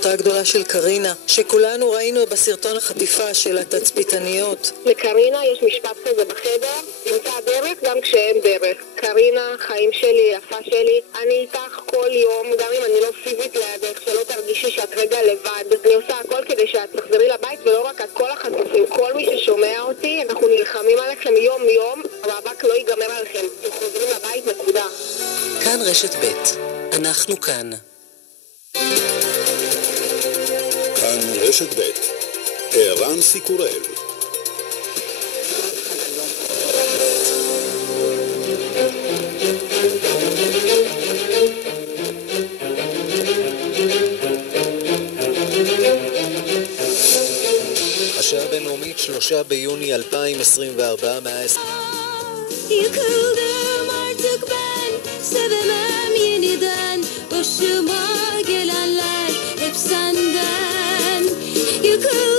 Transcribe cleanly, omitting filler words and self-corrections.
אותה הגדולה של קרינה, שכולנו ראינו בסרטון החטיפה של התצפיתניות. לקרינה יש משפט כזה בחדר, נמצא דרך גם כשאין דרך. קרינה, חיים שלי, יפה שלי, אני איתך כל יום, גם אם אני לא פיזית לידך, שלא תרגישי שאת רגע לבד. אני עושה הכל כדי שאת תחזרי לבית, ולא רק את, כל החטופים, כל מי ששומע אותי, אנחנו נלחמים עליכם יום יום, המאבק לא ייגמר עליכם, אתם חוזרים לבית, נקודה. כאן רשת ב', אנחנו כאן. כאן רשת ב', ערן סיקורל. השעה בינלאומית 3 ביוני 2024 Yıkıldım artık ben, sevemem yeniden. Başıma gelenler hep senden. Yıkıldım